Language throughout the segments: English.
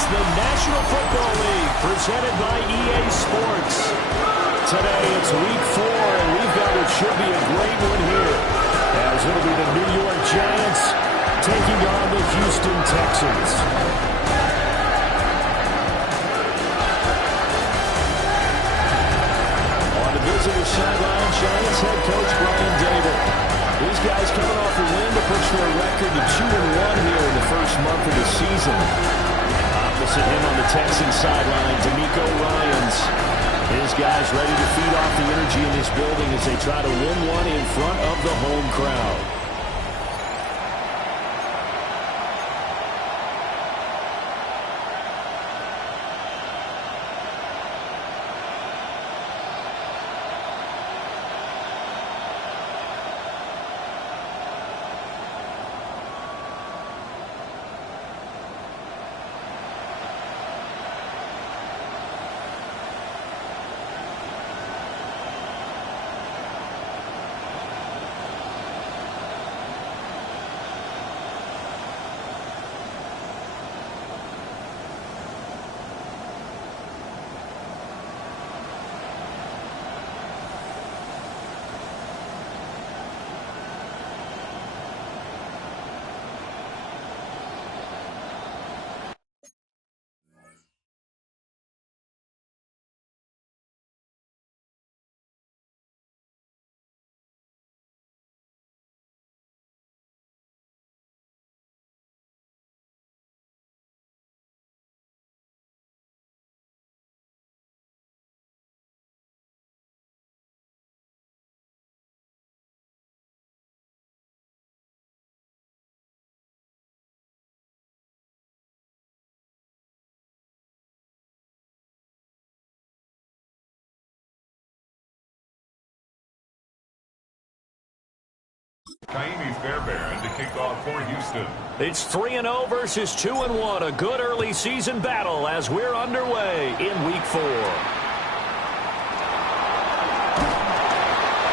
It's the National Football League presented by EA Sports. Today it's week 4, and we've got what should be a great one here, as it'll be the New York Giants taking on the Houston Texans. On the visitor sideline, Giants head coach Brian Dable. These guys coming off a win to push their record to 2-1 here in the first month of the season. Opposite him on the Texans sideline, D'Amico Ryans. His guys ready to feed off the energy in this building as they try to win one in front of the home crowd. Kaimi Fairbairn to kick off for Houston. It's 3-0 versus 2-1. A good early season battle as we're underway in week 4.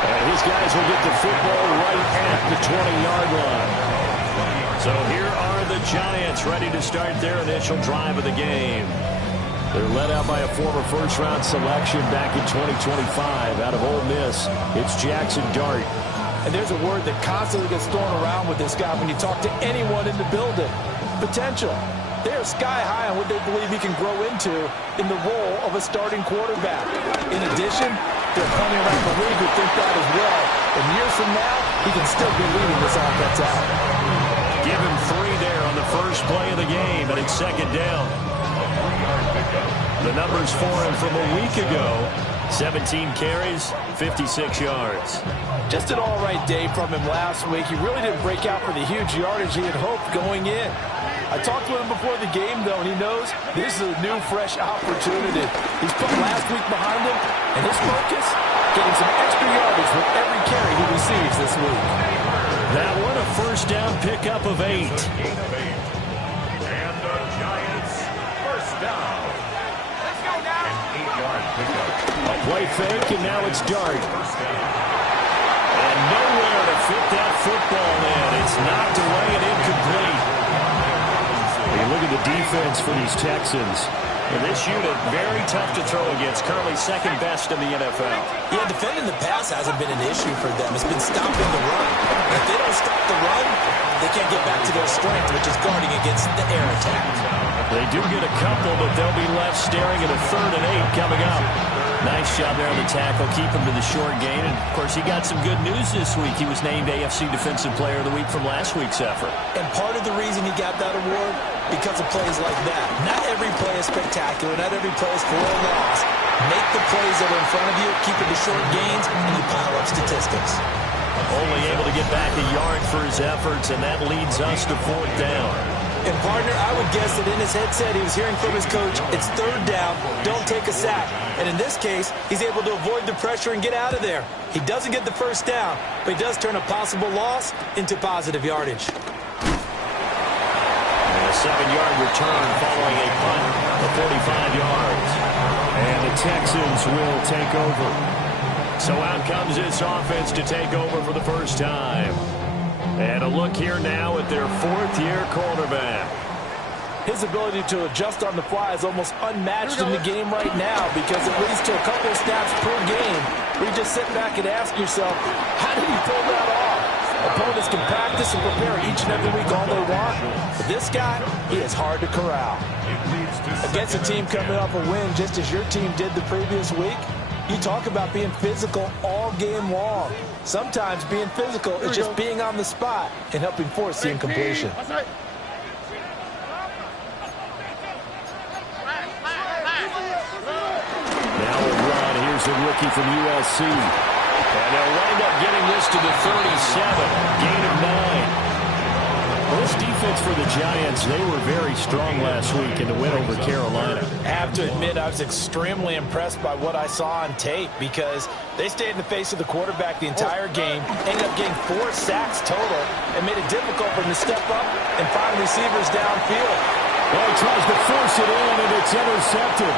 And his guys will get the football right at the 20-yard line. So here are the Giants ready to start their initial drive of the game. They're led out by a former first-round selection back in 2025 out of Ole Miss. It's Jackson Dart. And there's a word that constantly gets thrown around with this guy when you talk to anyone in the building. Potential. They are sky high on what they believe he can grow into in the role of a starting quarterback. In addition, there are plenty around the league who think that as well. And years from now, he can still be leading this offense out. Give him 3 there on the first play of the game, and it's second down. The numbers for him from a week ago, 17 carries, 56 yards. Just an all-right day from him last week. He really didn't break out for the huge yardage he had hoped going in. I talked with him before the game, though, and he knows this is a new, fresh opportunity. He's put last week behind him, and his focus, getting some extra yardage with every carry he receives this week. That one, a first down pickup of 8. And the Giants first down. Let's go now. An 8-yard pickup. A play fake, and now it's Dart. First down. And nowhere to fit that football in. It's knocked away and incomplete. Hey, look at the defense for these Texans. And this unit, very tough to throw against. Currently second best in the NFL. Yeah, defending the pass hasn't been an issue for them. It's been stopping the run. If they don't stop the run, they can't get back to their strength, which is guarding against the air attack. They do get a couple, but they'll be left staring at a 3rd and 8 coming up. Nice job there on the tackle. Keep him to the short gain. And, of course, he got some good news this week. He was named AFC Defensive Player of the Week from last week's effort. And part of the reason he got that award, because of plays like that. Not every play is spectacular. Not every play is for a loss. Make the plays that are in front of you, keep it to short gains, and you pile up statistics. Only able to get back a yard for his efforts, and that leads us to 4th down. And, partner, I would guess that in his headset he was hearing from his coach, it's 3rd down, don't take a sack. And in this case, he's able to avoid the pressure and get out of there. He doesn't get the first down, but he does turn a possible loss into positive yardage. And a 7-yard return following a punt of 45 yards. And the Texans will take over. So out comes this offense to take over for the first time. And a look here now at their 4th-year quarterback. his ability to adjust on the fly is almost unmatched in the game right now because it leads to a couple of snaps per game where you just sit back and ask yourself, how did he pull that off? Opponents can practice and prepare each and every week all they want. But this guy, he is hard to corral. Against a team coming off a win just as your team did the previous week, you talk about being physical all game long. Sometimes being physical is just being on the spot and helping force the incompletion. Now a run. Here's the rookie from USC. And they'll wind up getting this to the 37. Gain of 9. Well, this defense for the Giants, they were very strong last week in the win over Carolina. I have to admit, I was extremely impressed by what I saw on tape because they stayed in the face of the quarterback the entire game, ended up getting 4 sacks total, and made it difficult for him to step up and find receivers downfield. Well, he tries to force it in, and it's intercepted.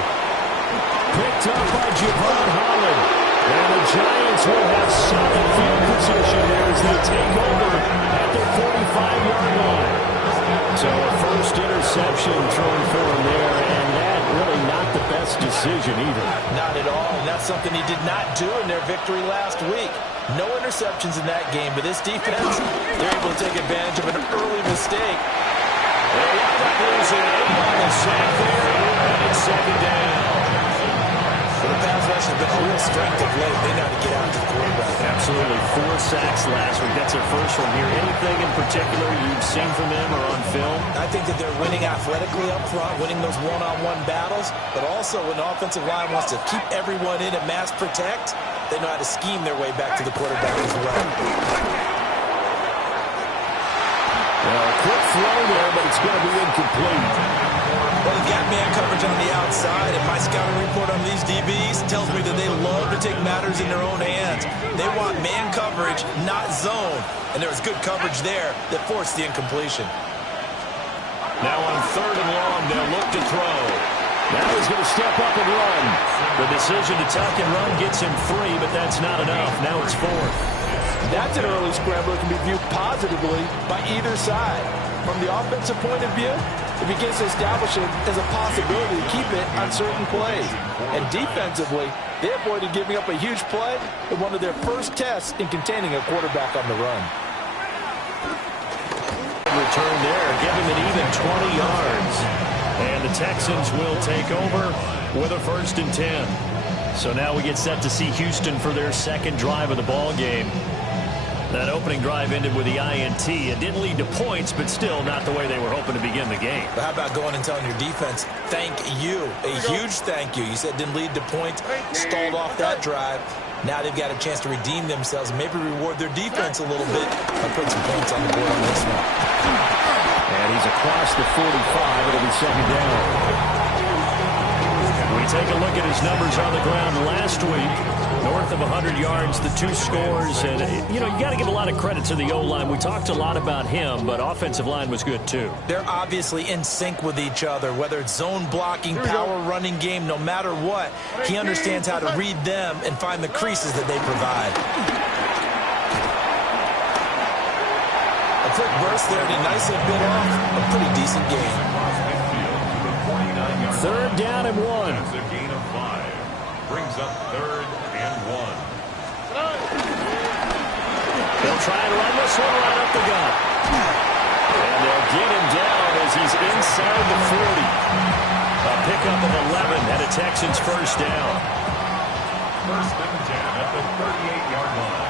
Picked up by Javon Holland. And the Giants will have solid field position as they take over at their 45-yard line. So a first interception thrown for him there, and that really not the best decision either. Not at all, and that's something he did not do in their victory last week. No interceptions in that game, but this defense, they're able to take advantage of an early mistake. They wind up losing 8 on the sack there, and it's second down. The pass rush has been a real strength of late. They know how to get out to the quarterback. Absolutely. 4 sacks last week. That's their first one here. Anything in particular you've seen from them or on film? I think that they're winning athletically up front, winning those one-on-one battles, but also when the offensive line wants to keep everyone in and mass protect, they know how to scheme their way back to the quarterback as well. Well, a quick throw there, but it's going to be incomplete. Well, they've got man coverage on the outside, and my scouting report on these DBs tells me that they love to take matters in their own hands. They want man coverage, not zone. And there was good coverage there that forced the incompletion. Now on 3rd and long, they'll look to throw. Now he's going to step up and run. The decision to tuck and run gets him 3, but that's not enough. Now it's 4th. That's an early scrambler that can be viewed positively by either side. From the offensive point of view, it begins to establish it as a possibility to keep it on certain plays. And defensively, they avoided giving up a huge play in one of their first tests in containing a quarterback on the run. Return there, give him an even 20 yards. And the Texans will take over with a 1st and 10. So now we get set to see Houston for their second drive of the ball game. That opening drive ended with the INT. It didn't lead to points, but still not the way they were hoping to begin the game. But how about going and telling your defense, thank you, a huge thank you. You said it didn't lead to points, stalled off that drive. Now they've got a chance to redeem themselves and maybe reward their defense a little bit by putting some points on the board on this one. And he's across the 45. It'll be second down. We take a look at his numbers on the ground last week. North of 100 yards, the 2 scores. And, you got to give a lot of credit to the O-line. We talked a lot about him, but offensive line was good, too. They're obviously in sync with each other, whether it's zone blocking, power running game, no matter what. He understands how to read them and find the creases that they provide. A quick burst there, and he nicely bit off a pretty decent game. 3rd down and 1. That's a gain of 5. Brings up 3rd and 1. They'll try and run this one right up the gut. And they'll get him down as he's inside the 40. A pickup of 11 and a Texans 1st down. 1st and 10 at the 38-yard line.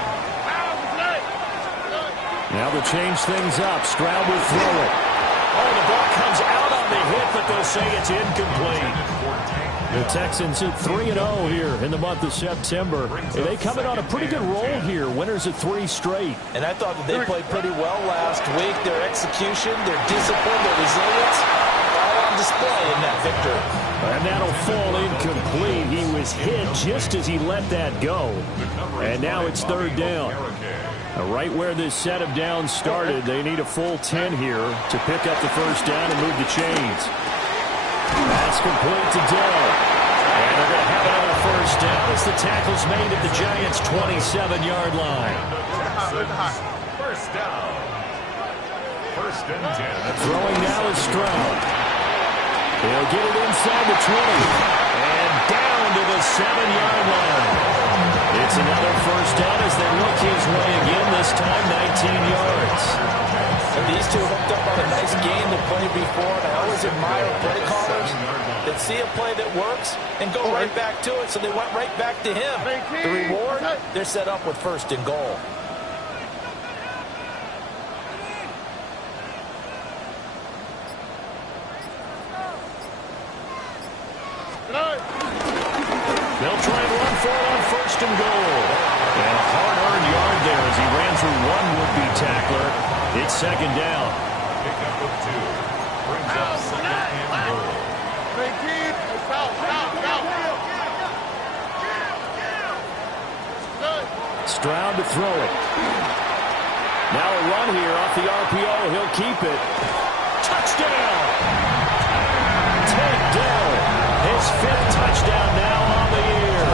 Now they'll change things up. Stroud will throw it. Oh, the ball comes out on the hit, but they'll say it's incomplete. The Texans at 3-0 here in the month of September. They come in on a pretty good roll here. Winners of 3 straight. And I thought that they played pretty well last week. Their execution, their discipline, their resilience, all on display in that victory. And that'll fall incomplete. He was hit just as he let that go. And now it's 3rd down. Right where this set of downs started, they need a full 10 here to pick up the 1st down and move the chains. That's complete to Dell. And they're going to have it on a 1st down as the tackle's made at the Giants' 27-yard line. 1st down. 1st and 10. Throwing now is Stroud. He'll get it inside the 20. And down to the 7-yard line. It's another first down as they look his way again, this time 19 yards. And these two hooked up on a nice game that played before, and I always admire play callers that see a play that works and go right back to it, so they went right back to him. The reward, they're set up with first and goal. They'll try and run for it on first and goal. And a hard-earned yard there as he ran through one would-be tackler. It's second down. Pickup of 2. Brings up second and goal. Stroud to throw it. Now a run here off the RPO. He'll keep it. Touchdown! Takedown. His 5th touchdown now on the year.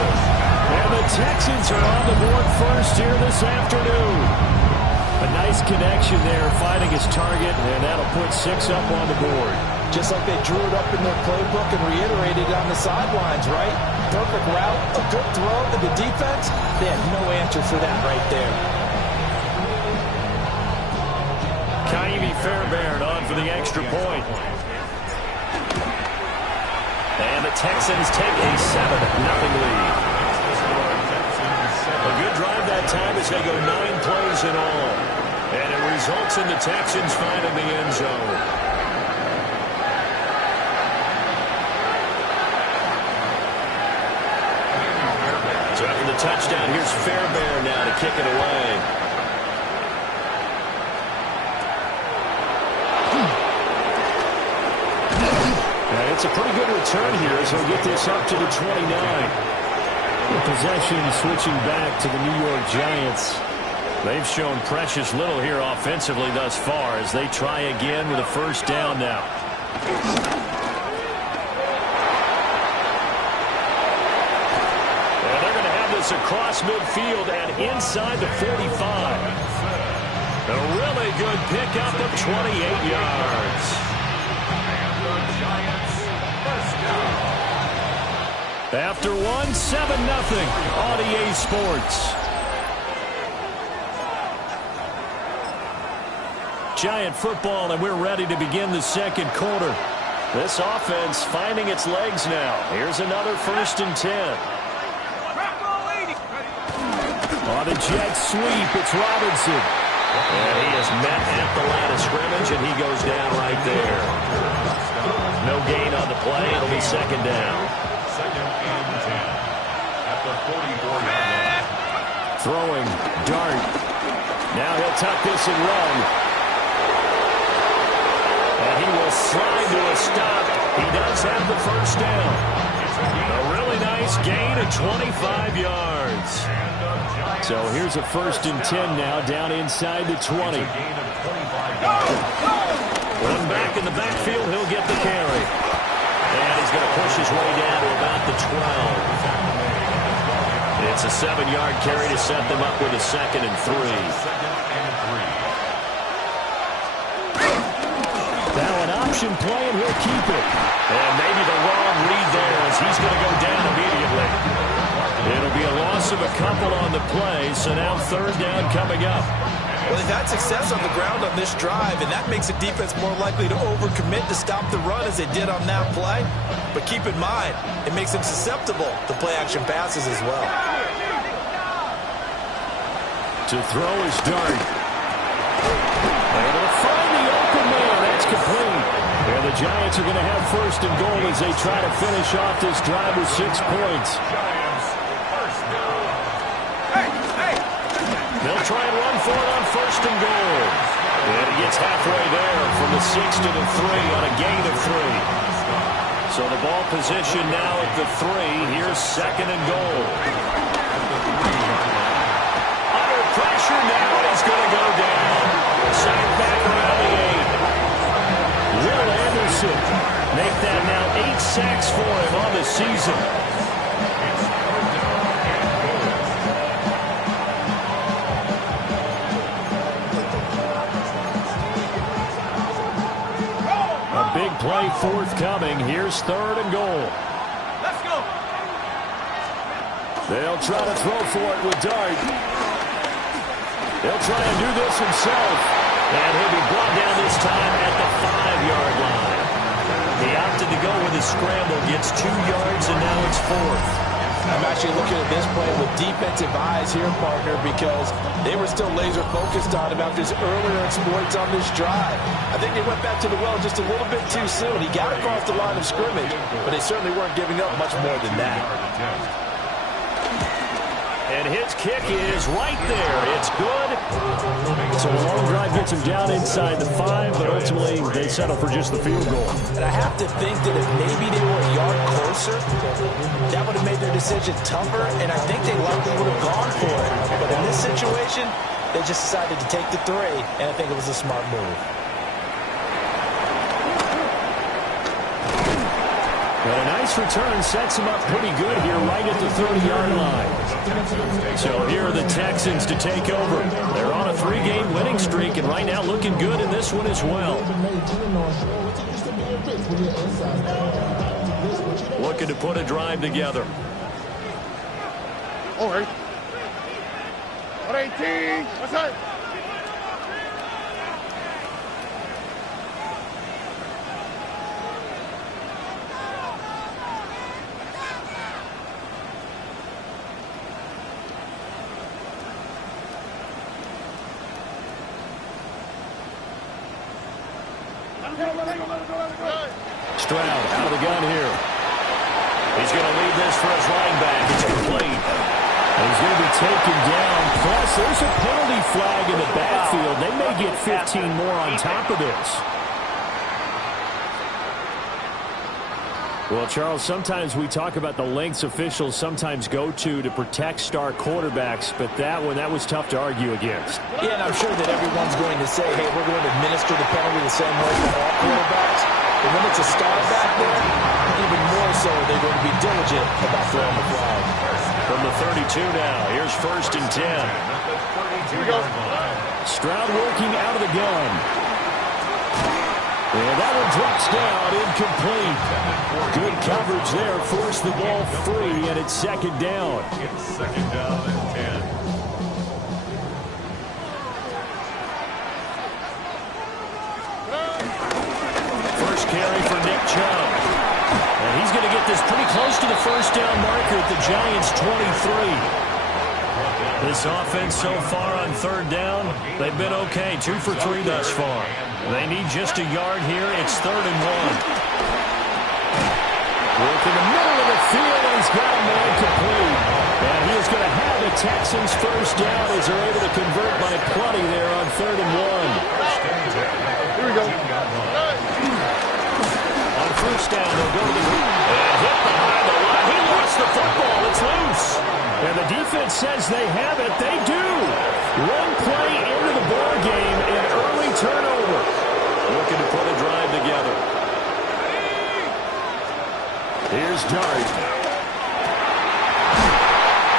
And the Texans are on the board first here this afternoon. A nice connection there, finding his target, and that'll put 6 up on the board. Just like they drew it up in their playbook and reiterated it on the sidelines, right? Perfect route, a good throw to the defense. They had no answer for that right there. Kaimi Fairbairn on for the extra point. And the Texans take a 7-0 lead. A good drive that time as they go 9 plays in all. And it results in the Texans finding the end zone. So after the touchdown, here's Fairbairn now to kick it away. It's a pretty good return here as he'll get this up to the 29. The possession switching back to the New York Giants. They've shown precious little here offensively thus far as they try again with a first down now. And they're going to have this across midfield and inside the 45. A really good pickup of 28 yards. After one, 7-0 on EA Sports. Giant football, and we're ready to begin the second quarter. This offense finding its legs now. Here's another 1st and 10. On a jet sweep, it's Robinson. And he is met at the line of scrimmage, and he goes down right there. No gain on the play. It'll be second down. Second and 10 at the 44-yard line. Throwing, Dart. Now he'll tuck this and run. And he will slide to a stop. He does have the first down. A really nice gain of 25 yards. So here's a 1st and 10 now, down inside the 20. One back in the backfield, he'll get the carry. And he's going to push his way down to about the 12. It's a 7-yard carry to set them up with a 2nd and 3. Now an option play, and he'll keep it. And maybe the wrong read there as he's going to go down immediately. It'll be a loss of a couple on the play, so now 3rd down coming up. Well, they've had success on the ground on this drive, and that makes the defense more likely to overcommit to stop the run as they did on that play. But keep in mind, it makes them susceptible to play-action passes as well. To throw is Dart. And he'll find the open man. That's complete. And the Giants are going to have 1st and goal as they try to finish off this drive with 6 points. They'll try and run for it on 1st and goal. And he gets halfway there from the 6 to the 3 on a gain of 3. So the ball position now at the 3. Here's 2nd and goal. Under pressure now, and he's going to go down. Sacked back around the 8. Will Anderson make that now 8 sacks for him on the season. play forthcoming. Here's 3rd and goal. Let's go. They'll try to throw for it with Dart. He'll try and do this himself. And he'll be brought down this time at the 5-yard line. He opted to go with a scramble, gets 2 yards, and now it's 4th. I'm actually looking at this play with defensive eyes here, partner, because they were still laser focused on him after his earlier exploits on this drive. I think they went back to the well just a little bit too soon. He got across the line of scrimmage, but they certainly weren't giving up much more than that. And his kick is right there. It's good. So a long drive gets him down inside the 5, but ultimately they settle for just the field goal. And I have to think that if maybe they were a yard closer, that would have made their decision tougher, and I think they likely would have gone for it. But in this situation, they just decided to take the 3, and I think it was a smart move. But a nice return sets him up pretty good here right at the 30-yard line. So here are the Texans to take over. They're on a 3-game winning streak, and right now looking good in this one as well. Looking to put a drive together. All right. 118. What's that? Stroud out of the gun here. He's going to leave this for his linebacker. It's complete. And he's going to be taken down. Plus, there's a penalty flag in the backfield. They may get 15 more on top of this. Well, Charles, sometimes we talk about the lengths officials sometimes go to protect star quarterbacks, but that one, that was tough to argue against. Yeah, and I'm sure that everyone's going to say, hey, we're going to administer the penalty the same way for all quarterbacks. But when it's a star back there, even more so, they're going to be diligent about throwing the flag. From the 32 now, here's 1st and 10. Here we go. Stroud working out of the gun. And that one drops down, incomplete. Good coverage there, forced the ball free, and it's 2nd down. It's 2nd down and 10. First carry for Nick Chubb. And he's going to get this pretty close to the 1st down marker at the Giants' 23. This offense so far on 3rd down, they've been okay. 2 for 3 thus far. They need just a yard here. It's 3rd and 1. Work in the middle of the field, and he's got a man complete. And he is going to have the Texans' 1st down as they're able to convert by plenty there on 3rd and 1. Here we go. On 1st down, they'll go to the and hit behind the line. He lost the football. It's loose. And the defense says they have it. They do. One play into the ball game, an early turnover. Looking to put a drive together. Here's Dart.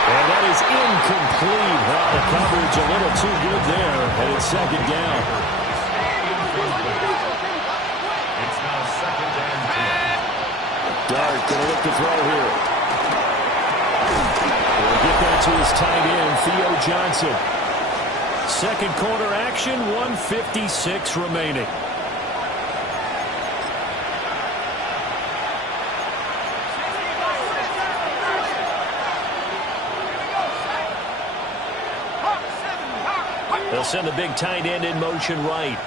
And that is incomplete. Well, the coverage a little too good there, and it's 2nd down. It's now 2nd and 10. Dart going to look to throw here. He'll get that to his tight end, Theo Johnson. 2nd quarter action, 1:56 remaining. They'll send the big tight end in motion right.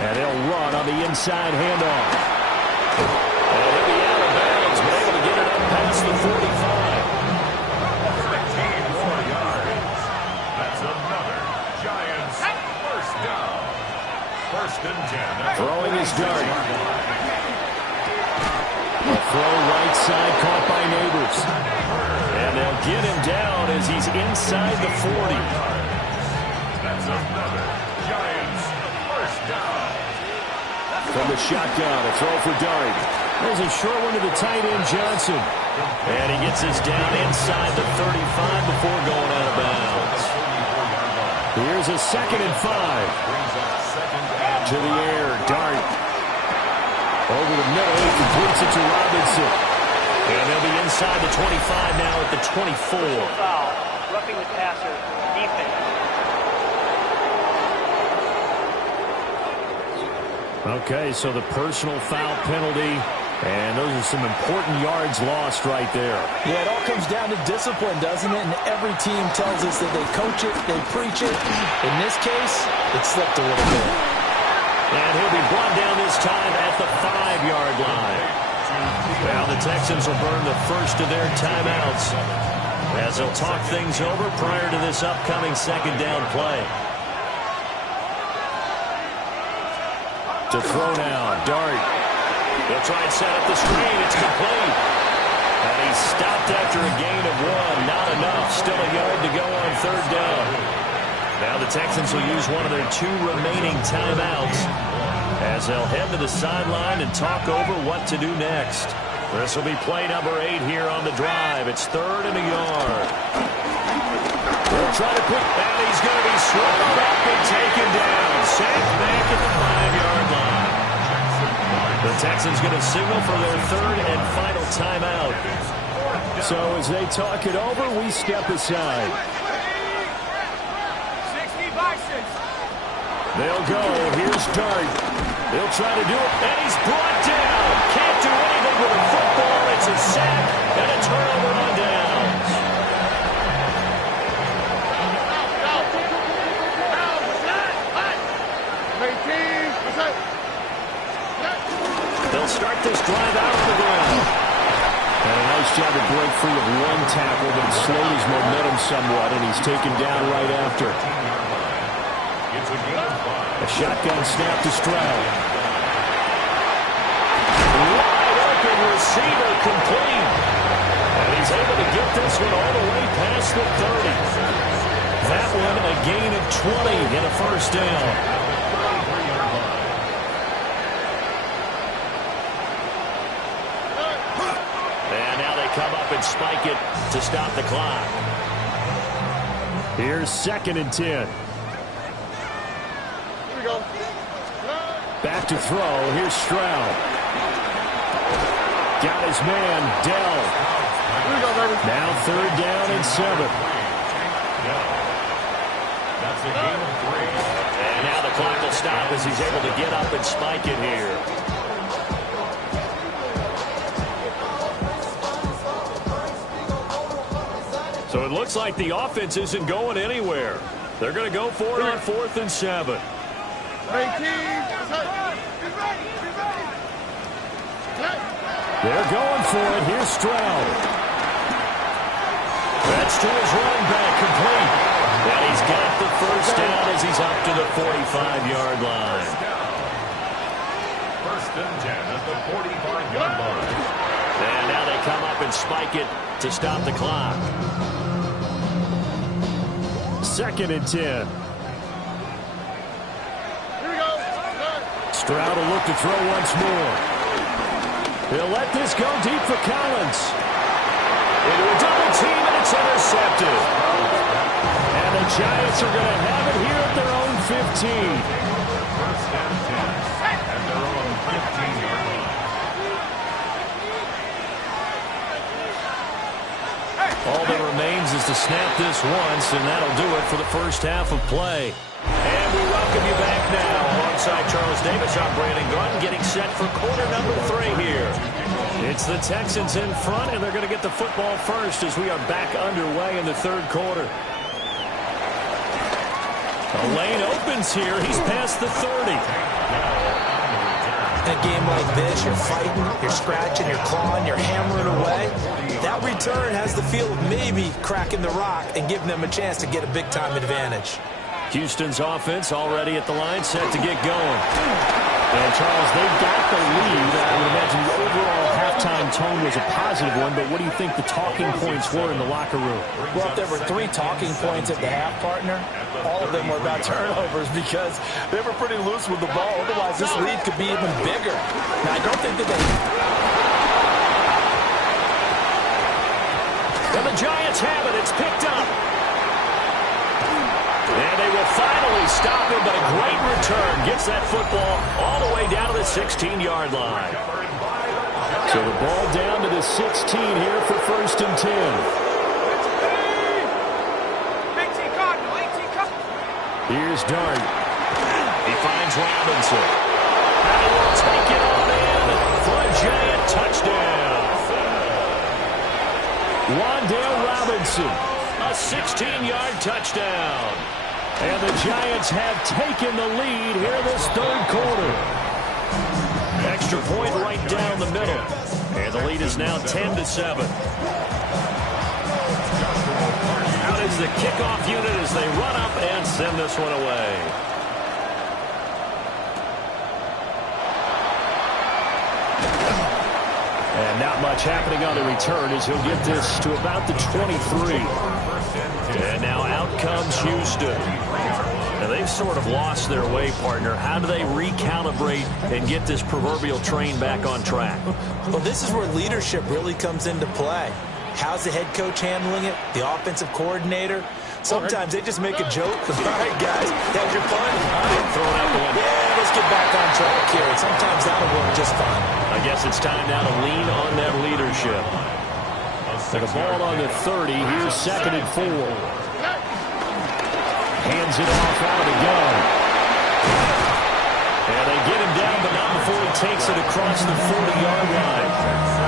And they'll run on the inside handoff. And he'll be out of bounds, but able to get it up past the 45. 15 more yards. That's another Giants 1st down. 1st and 10. Throwing his Dart. A throw right side caught by Neighbors. And they'll get him down as he's inside the 40. That's another Giants 1st down. From the shotgun, a throw for Dart. There's a short one to the tight end, Johnson. And he gets this down inside the 35 before going out of bounds. Here's a 2nd and 5. to the air. Dart. Over the middle. He completes it to Robinson. And they'll be inside the 25 now at the 24. Foul. Roughing the passer. Defense. Okay, so the personal foul penalty. And those are some important yards lost right there. Yeah, it all comes down to discipline, doesn't it? And every team tells us that they coach it, they preach it. In this case, it slipped a little bit. And he'll be brought down this time at the 5-yard line. Now the Texans will burn the first of their timeouts as they'll talk things over prior to this upcoming second down play. To throw now, Dart. He'll try and set up the screen. It's complete. And he's stopped after a gain of 1. Not enough. Still a yard to go on third down. Now the Texans will use one of their 2 remaining timeouts as they'll head to the sideline and talk over what to do next. This will be play number 8 here on the drive. It's 3rd and a yard. They'll try to put, and he's going to be swallowed up and taken down. Sacked back at the 5-yard line. The Texans going to signal for their 3rd and final timeout. So as they talk it over, we step aside. 60 boxes. They'll go. Here's Dart. He'll try to do it, and he's brought down. Can't do anything with a football. It's a sack and a turnover on downs. They'll start this drive out on the ground. And a nice job to break free of one tackle, but it slowed his momentum somewhat, and he's taken down right after. A shotgun snap to Stroud. Wide open receiver complete. And he's able to get this one all the way past the 30. That one a gain of 20 and a first down. Come up and spike it to stop the clock. Here's 2nd and 10. Here we go. Back to throw. Here's Stroud. Got his man, Dell. Here we go, baby. Now 3rd down and 7. That's a gain of 3. And now the clock will stop as he's able to get up and spike it here. So it looks like the offense isn't going anywhere. They're going to go for it on 4th and 7. They're going for it. Here's Stroud. That's to his running back, complete. And he's got the first down as he's up to the 45-yard line. 1st and 10 at the 45-yard line. And now they come up and spike it to stop the clock. 2nd and 10. Here we go. Stroud will look to throw once more. He'll let this go deep for Collins. Into a double team, and it's intercepted. And the Giants are going to have it here at their own 15. 1st and 10 at their own 15-yard line. All that remains is to snap this once, and that'll do it for the first half of play. And we welcome you back now. Alongside Charles Davis, I'm Brandon Gunn, getting set for quarter number 3 here. It's the Texans in front, and they're going to get the football first as we are back underway in the 3rd quarter. A lane opens here. He's past the 30. In a game like this, you're fighting, you're scratching, you're clawing, you're hammering away. That return has the feel of maybe cracking the rock and giving them a chance to get a big-time advantage. Houston's offense already at the line, set to get going. And, Charles, they've got the lead. I would imagine the overall halftime tone was a positive one, but what do you think the talking points were in the locker room? Well, if there were 3 talking points at the half, partner, all of them were about turnovers because they were pretty loose with the ball. Otherwise, this lead could be even bigger. Now, I don't think that they... And the Giants have it. It's picked up. And they will finally stop him, but a great return. Gets that football all the way down to the 16-yard line. So the ball down to the 16 here for 1st and 10. Here's Dart. He finds Robinson. And he will take it on in for a Giant touchdown. Wan'Dale Robinson, a 16-yard touchdown. And the Giants have taken the lead here in this 3rd quarter. Extra point right down the middle. And the lead is now 10-7. Out is the kickoff unit as they run up and send this one away. And not much happening on the return as he'll get this to about the 23. And now out comes Houston. Now they've sort of lost their way, partner. How do they recalibrate and get this proverbial train back on track? Well, this is where leadership really comes into play. How's the head coach handling it? The offensive coordinator? Sometimes they just make a joke. All right, guys, that was your fun. Throw it out the window. Yeah, let's get back on track here. And sometimes that'll work just fine. I guess it's time now to lean on that leadership. The ball on the 30. Here's 2nd and 4. Hands it off out of the gun. And they get him down, but not before he takes it across the 40-yard line.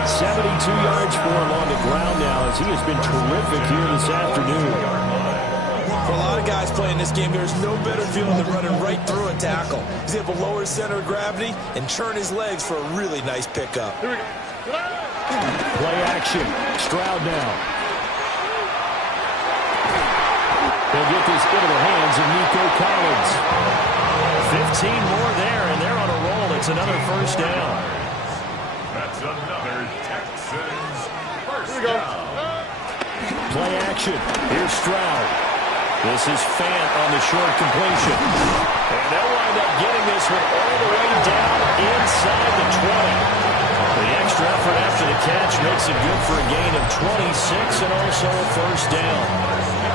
72 yards for him on the ground now as he has been terrific here this afternoon. For a lot of guys playing this game, there's no better feeling than running right through a tackle. He's able to lower his center of gravity and turn his legs for a really nice pickup. Play action. Stroud now. They'll get this into the hands of Nico Collins. 15 more there, and they're on a roll. It's another 1st down. That's another Texans first down. Play action. Here's Stroud. This is Fant on the short completion. And they'll wind up getting this one all the way down inside the 20. The extra effort after the catch makes it good for a gain of 26 and also a 1st down.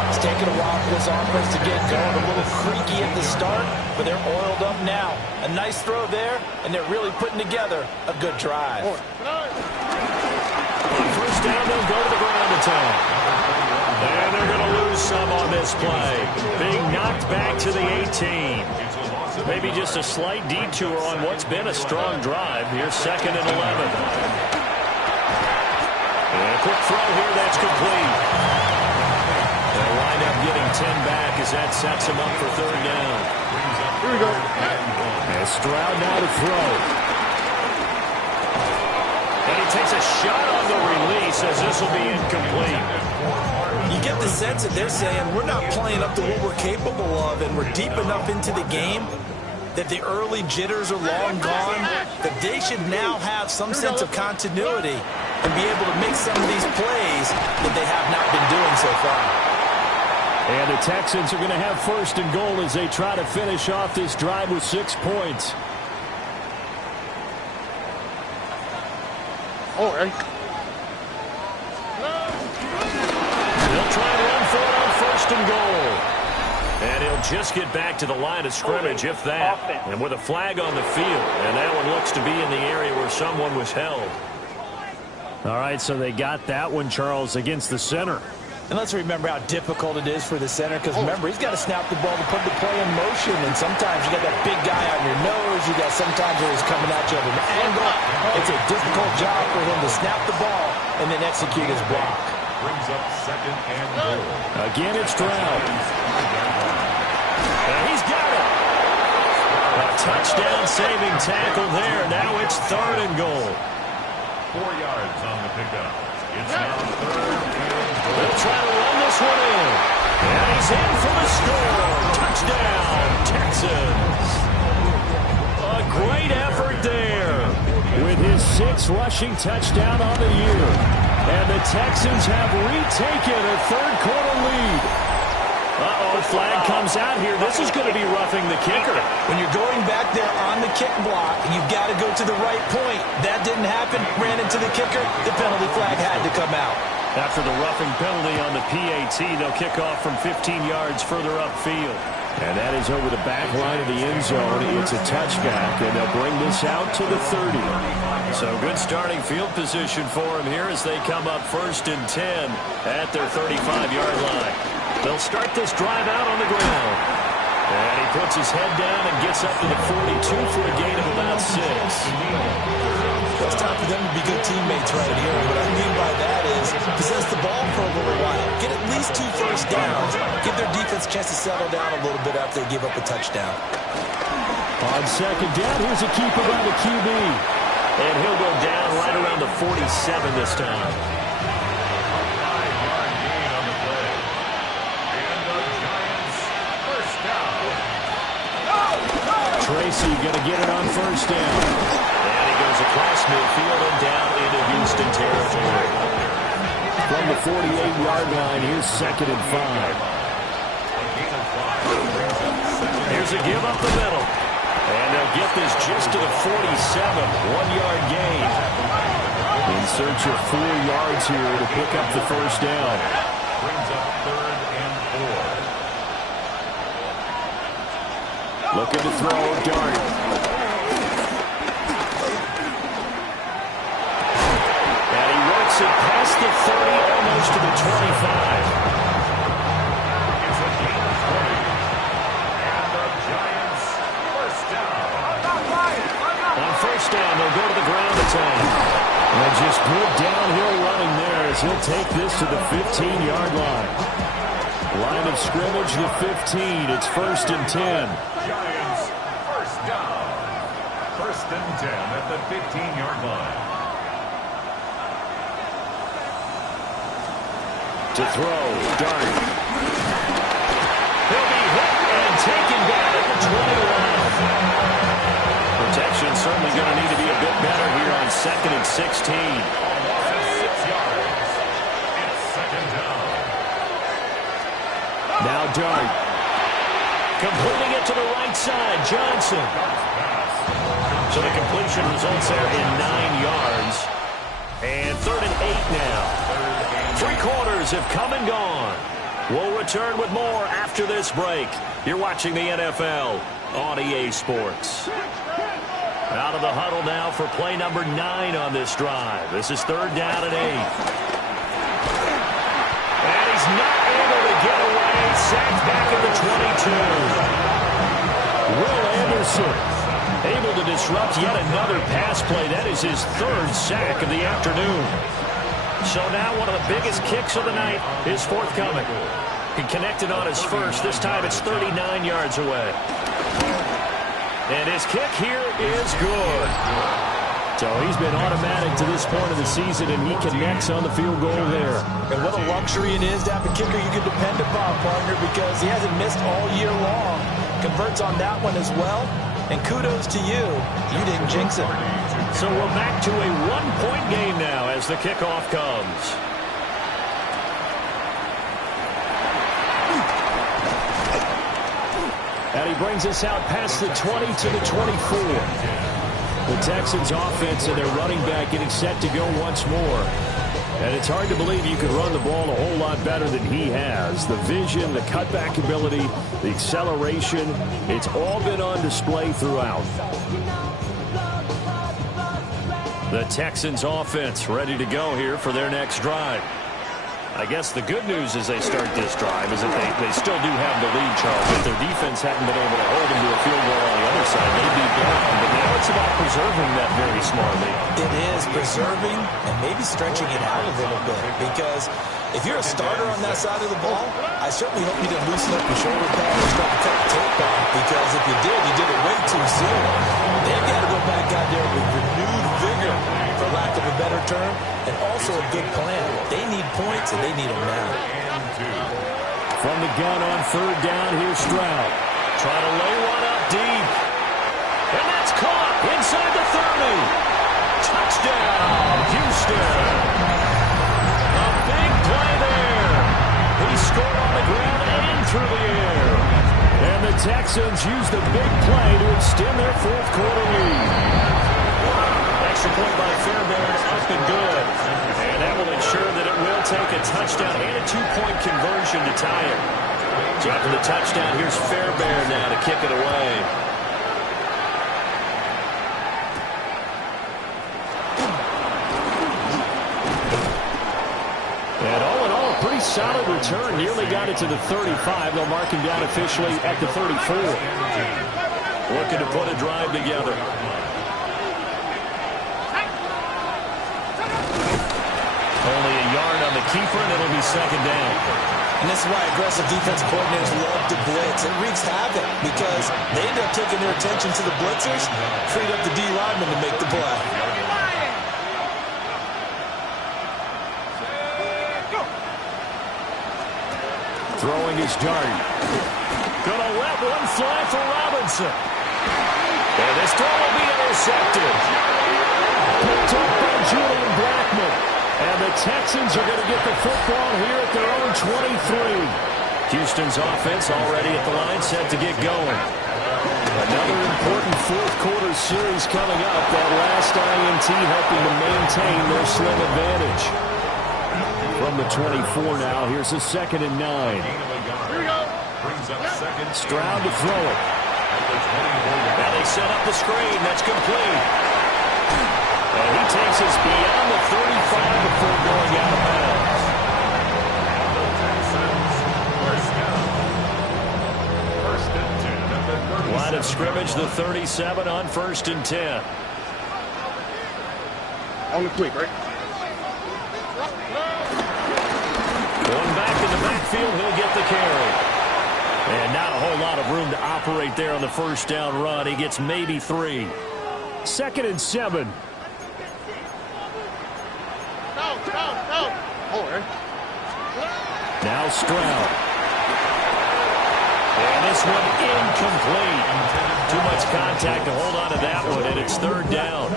It's taken a while for this offense to get going. A little creaky at the start, but they're oiled up now. A nice throw there, and they're really putting together a good drive. On 1st down, they'll go to the ground attack. And they're going to lose some on this play. Being knocked back to the 18. Maybe just a slight detour on what's been a strong drive. Here's 2nd and 11. And a quick throw here, that's complete. They'll wind up getting 10 back as that sets him up for 3rd down. Here we go. And Stroud now to throw. And he takes a shot on the release as this will be incomplete. You get the sense that they're saying we're not playing up to what we're capable of, and we're deep enough into the game that the early jitters are long gone, that they should now have some sense of continuity and be able to make some of these plays that they have not been doing so far. And the Texans are going to have 1st and goal as they try to finish off this drive with 6 points. Oh, hey. They'll try and run for it on 1st and goal. And he'll just get back to the line of scrimmage, if that. And with a flag on the field. And that one looks to be in the area where someone was held. All right, so they got that one, Charles, against the center. And let's remember how difficult it is for the center, because remember, he's got to snap the ball to put the play in motion, and sometimes you got that big guy on your nose, you got sometimes where he's coming at you at an angle. It's a difficult job for him to snap the ball and then execute his block. Brings up 2nd and goal. Again, it's Stroud. And he's got it. A touchdown-saving tackle there. Now it's 3rd and goal. 4 yards on the pickup. It's now 3rd and goal. They'll try to run this one in. And he's in for the score. Touchdown, Texans. A great effort there with his 6th rushing touchdown on the year. And the Texans have retaken a 3rd quarter lead. Uh-oh, flag comes out here. This is going to be roughing the kicker. When you're going back there on the kick block, you've got to go to the right point. That didn't happen. Ran into the kicker. The penalty flag had to come out. After the roughing penalty on the PAT, they'll kick off from 15 yards further upfield. And that is over the back line of the end zone. It's a touchback, and they'll bring this out to the 30. So good starting field position for them here as they come up 1st and 10 at their 35-yard line. They'll start this drive out on the ground. And he puts his head down and gets up to the 42 for a gain of about 6. It's time for them to be good teammates right here. And what I mean by that is possess the ball for a little while. Get at least 2 first downs. Give their defense a chance to settle down a little bit after they give up a touchdown. On 2nd down, here's a keeper by the QB. And he'll go down right around the 47 this time. Tracy going to get it on 1st down. And he goes across midfield and down into Houston territory. From the 48-yard line, here's 2nd and 5. Here's a give up the middle. And they'll get this just to the 47, 1-yard gain. In search of 4 yards here to pick up the 1st down. Brings up 3rd and 4. Looking to throw, Dart. And he works it past the 30, almost to the 25. It's a gain of 20. And the Giants, 1st down. On 1st down, they'll go to the ground attack. And just good downhill running there as he'll take this to the 15-yard line. Line of scrimmage, the 15. It's 1st and 10. Giants, 1st down. 1st and 10 at the 15-yard line. To throw, Dart. He'll be hit and taken down at the 21. Protection certainly going to need to be a bit better here on 2nd and 16. 6 yards. It's 2nd down. Now Dart. Completing it to the right side, Johnson. So the completion results there in 9 yards. And 3rd and 8 now. 3 quarters have come and gone. We'll return with more after this break. You're watching the NFL on EA Sports. Out of the huddle now for play number 9 on this drive. This is 3rd down and 8. And he's not able to get away. Sacked back at the 22. Will Anderson able to disrupt yet another pass play. That is his 3rd sack of the afternoon. So now one of the biggest kicks of the night is forthcoming. He connected on his 1st. This time it's 39 yards away. And his kick here is good. So he's been automatic to this point of the season, and he connects on the field goal there. And what a luxury it is to have a kicker you can depend upon, partner, because he hasn't missed all year long. Converts on that one as well. And kudos to you. You didn't jinx it. So we're back to a 1-point game now as the kickoff comes. And he brings us out past the 20 to the 24. The Texans offense and their running back getting set to go once more. And it's hard to believe you could run the ball a whole lot better than he has. The vision, the cutback ability, the acceleration, it's all been on display throughout. The Texans offense ready to go here for their next drive. I guess the good news as they start this drive is that they still do have the lead, Charles. But their defense hadn't been able to hold them to a field goal on the other side. They'd be down, but now it's about preserving that very smartly. It is preserving and maybe stretching it out a little bit, because if you're a starter on that side of the ball, I certainly hope you didn't loosen up your shoulder pad and start to cut the tape off, because if you did it way too soon. They've got to go back out there with renewed vigor, for lack of a better term, and also a good plan. They need points, and they need them now. From the gun on 3rd down, here's Stroud. Trying to lay one up deep. And that's caught inside the 30. Touchdown, Houston. A big play there. He scored on the ground and through the air. And the Texans use the big play to extend their 4th quarter lead. Extra extra point by Fairbairn, up and good. And that will ensure that it will take a touchdown and a two-point conversion to tie it. So after the touchdown, here's Fairbairn now to kick it away. And all in all, a pretty solid return. Nearly got it to the 35. They'll mark him down officially at the 34. Looking to put a drive together. Only a yard on the keeper, and it'll be second down. And this is why aggressive defense coordinators love to blitz. It wreaks havoc because they end up taking their attention to the blitzers, freed up the D lineman to make the play. Throwing his dart. Gonna let one fly for Robinson. And this throw will be intercepted. Picked up by Julian Blackman. And the Texans are going to get the football here at their own 23. Houston's offense already at the line, set to get going. Another important fourth quarter series coming up. That last INT helping to maintain their slim advantage. From the 24 now, here's a 2nd and 9. Here we go. Stroud to throw it. Now they set up the screen. That's complete. And he takes us beyond the 35 before going out of bounds. First and 10 at the 37. Line of scrimmage, the 37 on 1st and 10. On the quick, right? Going back in the backfield, he'll get the carry. And not a whole lot of room to operate there on the first down run. He gets maybe 3. 2nd and 7. Now Stroud. And this one incomplete. Too much contact to hold on to that one, and it's 3rd down.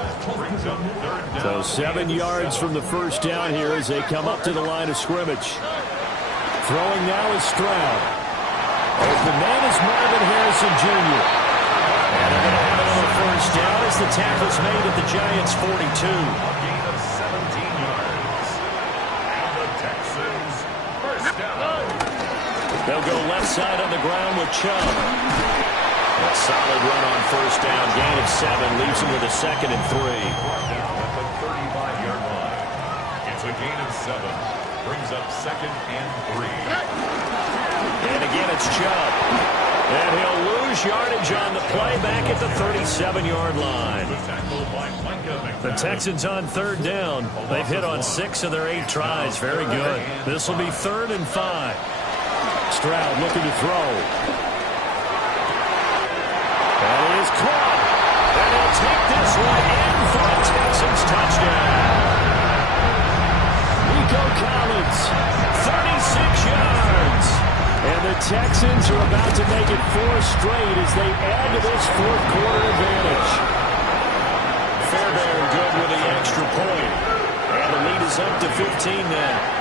So 7 yards from the first down here as they come up to the line of scrimmage. Throwing now is Stroud. Open man is Marvin Harrison Jr. And they're going to have it on the first down as the tackle's made at the Giants' 42. A gain of 17 yards. And the Texans first down. They'll go left side on the ground with Chubb. A solid run on first down. Gain of 7 leaves him with a 2nd and 3. Down at the 35-yard line. It's a gain of 7. Brings up 2nd and 3. And again, it's Chubb. And he'll lose yardage on the play back at the 37-yard line. The Texans on 3rd down. They've hit on 6 of their 8 tries. Very good. This will be 3rd and 5. Stroud looking to throw. And he is caught. And he'll take this one in for a Texans touchdown. Nico Collins, 36 yards. And the Texans are about to make it 4 straight as they add to this fourth quarter advantage. Fairbairn good with the extra point. And the lead is up to 15 now.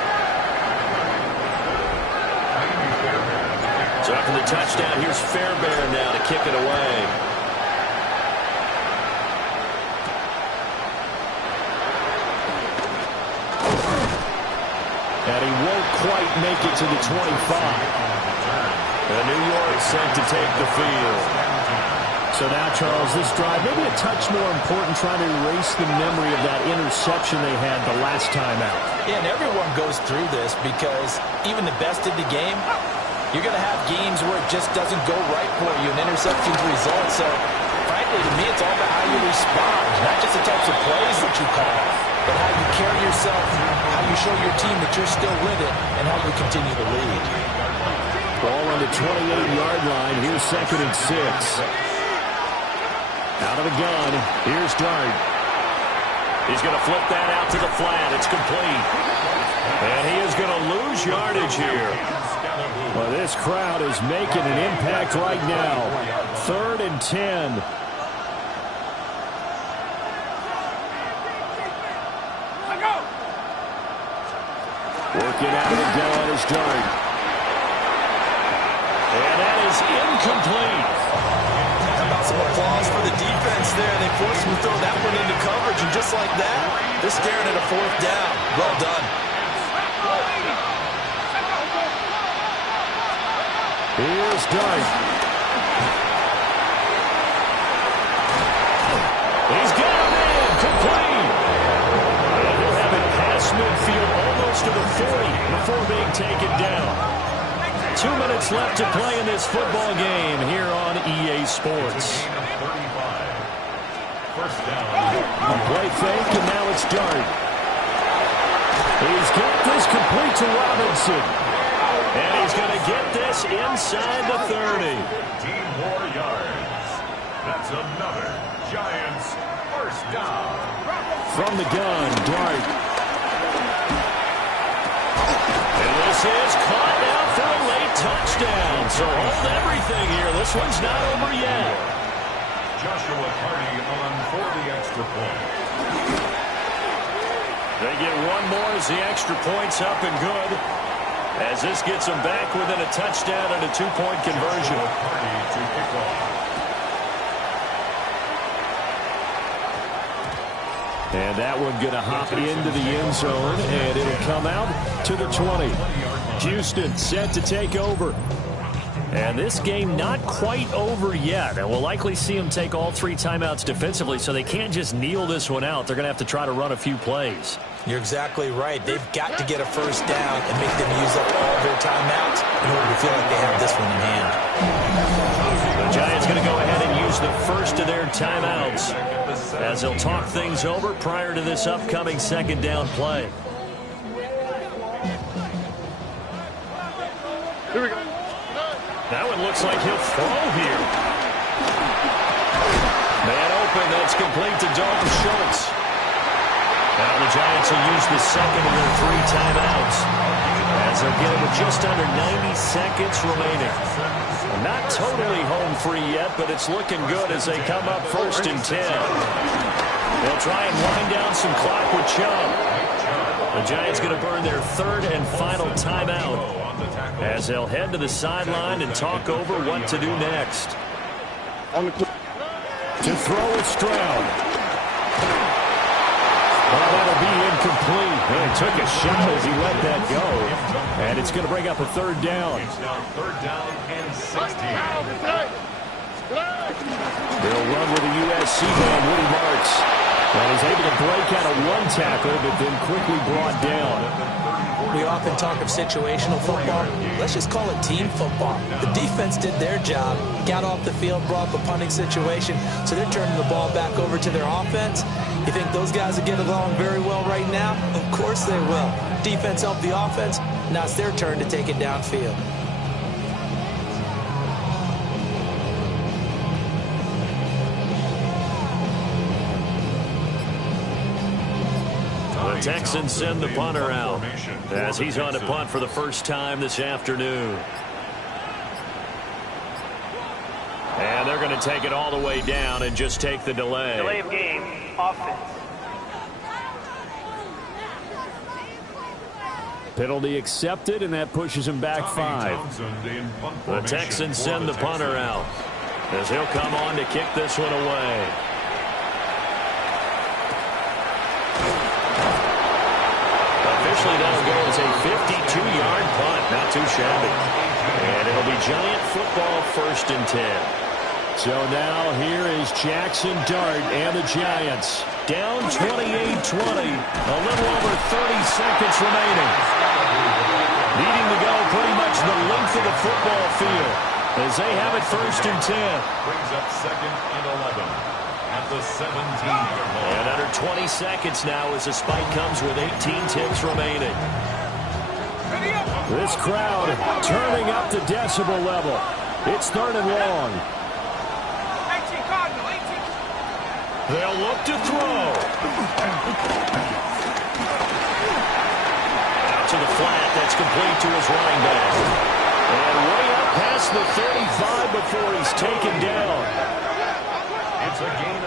So after the touchdown, here's Fairbairn now to kick it away. And he won't quite make it to the 25. And New York set to take the field. So now, Charles, this drive, maybe a touch more important, trying to erase the memory of that interception they had the last time out. Yeah, and everyone goes through this because even the best of the game, you're going to have games where it just doesn't go right for you, and interceptions result. So, frankly, to me, it's all about how you respond, not just the types of plays that you call, but how you carry yourself, how you show your team that you're still with it, and how you continue to lead. Ball on the 28-yard line. Here's 2nd and 6. Out of the gun. Here's Dart. He's going to flip that out to the flat. It's complete. And he is going to lose yardage here. Well, this crowd is making an impact right now. 3rd and 10. Working out of the gun is Dart. And that is incomplete. How about some more claws for the defense there. They forced him to throw that one into coverage, and just like that, they're staring at a fourth down. Well done. Here's Dart. He's got him in. Complete. And he'll have it past midfield almost to the 40 before being taken down. 2 minutes left to play in this football game here on EA Sports. First down. A play fake, and now it's Dart. He's got this complete to Robinson. And he's going to get this inside the 30. 15 more yards. That's another Giants first down. From the gun, Dart. And this is caught now for a late touchdown. So hold everything here. This one's not over yet. Joshua Hardy on for the extra point. They get one more as the extra point's up and good. As this gets them back within a touchdown and a two-point conversion. Hardy to kick off. And that one going to hop into the end zone, and it'll come out to the 20. Houston set to take over. And this game not quite over yet. And we'll likely see them take all three timeouts defensively, so they can't just kneel this one out. They're going to have to try to run a few plays. You're exactly right. They've got to get a first down and make them use up all their timeouts in order to feel like they have this one in hand. The Giants going to go ahead and use the first of their timeouts as they'll talk things over prior to this upcoming second down play. Here we go. That one looks like he'll throw here. Man open, that's complete to Dalton Schultz. Now the Giants will use the second of their three timeouts as they're getting with just under 90 seconds remaining. Not totally home free yet, but it's looking good as they come up 1st and 10. They'll try and wind down some clock with Chubb. The Giants going to burn their third and final timeout as they'll head to the sideline and talk over what to do next. To throw is Stroud. Well, that'll be incomplete. He took a shot as he let that go. And it's going to bring up a third down. It's now third down and 16. They'll run with the USC man, Woody Marks. And he's able to break out of one tackle, but then quickly brought down. We often talk of situational football. Let's just call it team football. The defense did their job, got off the field, brought up a punting situation, so they're turning the ball back over to their offense. You think those guys will get along very well right now? Of course they will. Defense helped the offense. Now it's their turn to take it downfield. The Texans send the punter out as he's on to punt for the first time this afternoon. And they're going to take it all the way down and just take the delay. Delay of game, offense. Penalty accepted, and that pushes him back 5. The Texans send the punter out as he'll come on to kick this one away. Officially, that'll go as a 52-yard punt. Not too shabby. And it'll be Giant football 1st and 10. So now here is Jackson Dart and the Giants. Down 28-20. A little over 30 seconds remaining. Needing to go pretty much the length of the football field as they have it 1st and 10. Brings up 2nd and 11 at the 17-yard line. And under 20 seconds now as the spike comes with 18 ticks remaining. This crowd turning up the decibel level. It's 3rd and long. 18 Cardinal, 18. They'll look to throw. Out to the flat. That's complete to his running back. And way up past the 35 before he's taken down. It's a game